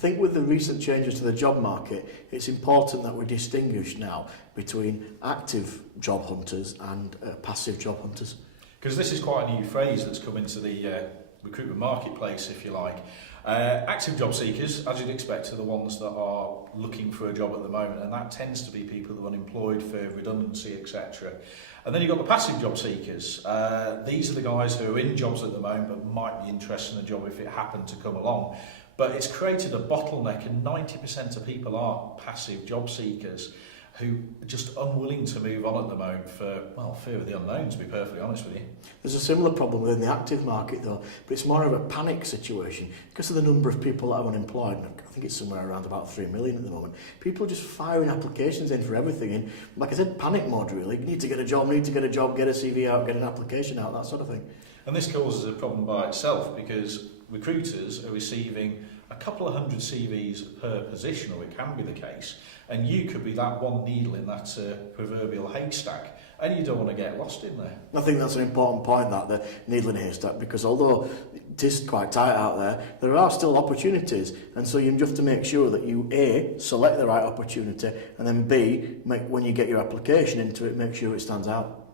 think with the recent changes to the job market, it's important that we distinguish now between active job hunters and passive job hunters. Because this is quite a new phrase that's come into the recruitment marketplace, if you like. Active job seekers, as you'd expect, are the ones that are looking for a job at the moment, and that tends to be people who are unemployed for redundancy, etc. And then you've got the passive job seekers. These are the guys who are in jobs at the moment but might be interested in a job if it happened to come along. But it's created a bottleneck, and 90% of people are passive job seekers who are just unwilling to move on at the moment for, well, fear of the unknown, to be perfectly honest with you. There's a similar problem within the active market though, but it's more of a panic situation because of the number of people that are unemployed. I think it's somewhere around about 3 million at the moment. People are just firing applications in for everything in, like I said, panic mode really. You need to get a job, get a CV out, get an application out, that sort of thing. And this causes a problem by itself because recruiters are receiving a couple of hundred CVs per position, or it can be the case, and you could be that one needle in that proverbial haystack, and you don't want to get lost in there. I think that's an important point, that the needle in a haystack, because although it is quite tight out there are still opportunities, and so you have to make sure that you A, select the right opportunity, and then B, when you get your application into it, make sure it stands out.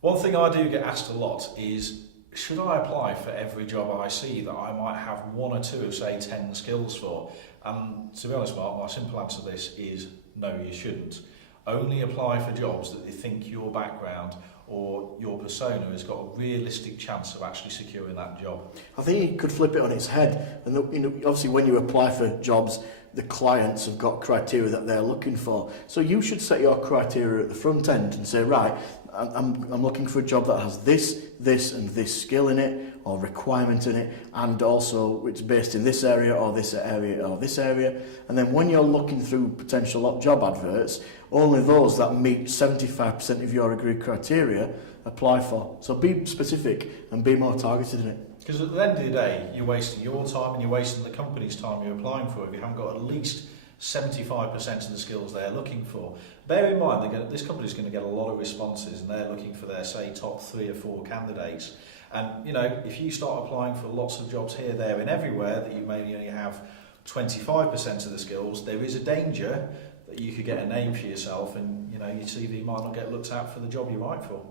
One thing I do get asked a lot is, should I apply for every job I see that I might have one or two of, say, 10 skills for? And to be honest, Mark, my simple answer to this is no, you shouldn't. Only apply for jobs that you think your background or your persona has got a realistic chance of actually securing that job. I think you could flip it on its head, and obviously when you apply for jobs, the clients have got criteria that they're looking for. So you should set your criteria at the front end and say, right, I'm looking for a job that has this and this skill in it, or requirement in it, and also it's based in this area or this area or this area. And then when you're looking through potential job adverts, only those that meet 75% of your agreed criteria apply for. So be specific and be more targeted in it. Because at the end of the day, you're wasting your time and you're wasting the company's time you're applying for if you haven't got at least 75% of the skills they're looking for. Bear in mind, this company's going to get a lot of responses, and they're looking for their, say, top 3 or 4 candidates. And, if you start applying for lots of jobs here, there and everywhere that you maybe only have 25% of the skills, there is a danger that you could get a name for yourself and, your CV might not get looked at for the job you're right for.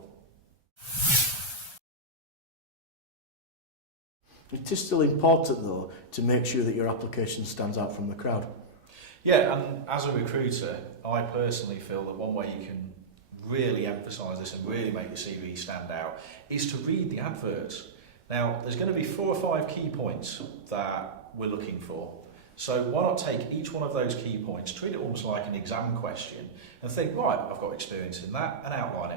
It is still important, though, to make sure that your application stands out from the crowd. Yeah, and as a recruiter, I personally feel that one way you can really emphasise this and really make your CV stand out is to read the adverts. Now, there's going to be 4 or 5 key points that we're looking for. So why not take each one of those key points, treat it almost like an exam question, and think, right, I've got experience in that, and outline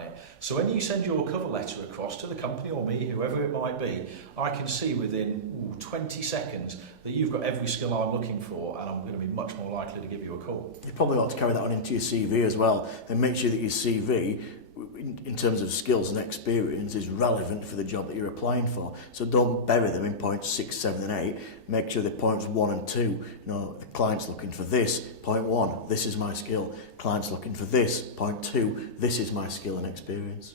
it. So when you send your cover letter across to the company or me, whoever it might be, I can see within 20 seconds that you've got every skill I'm looking for, and I'm going to be much more likely to give you a call. You probably ought to carry that on into your CV as well, and make sure that your CV, in terms of skills and experience, is relevant for the job that you're applying for. So don't bury them in points 6, 7 and 8. Make sure that points 1 and 2, the client's looking for this. Point 1, this is my skill. Client's looking for this. Point 2, this is my skill and experience.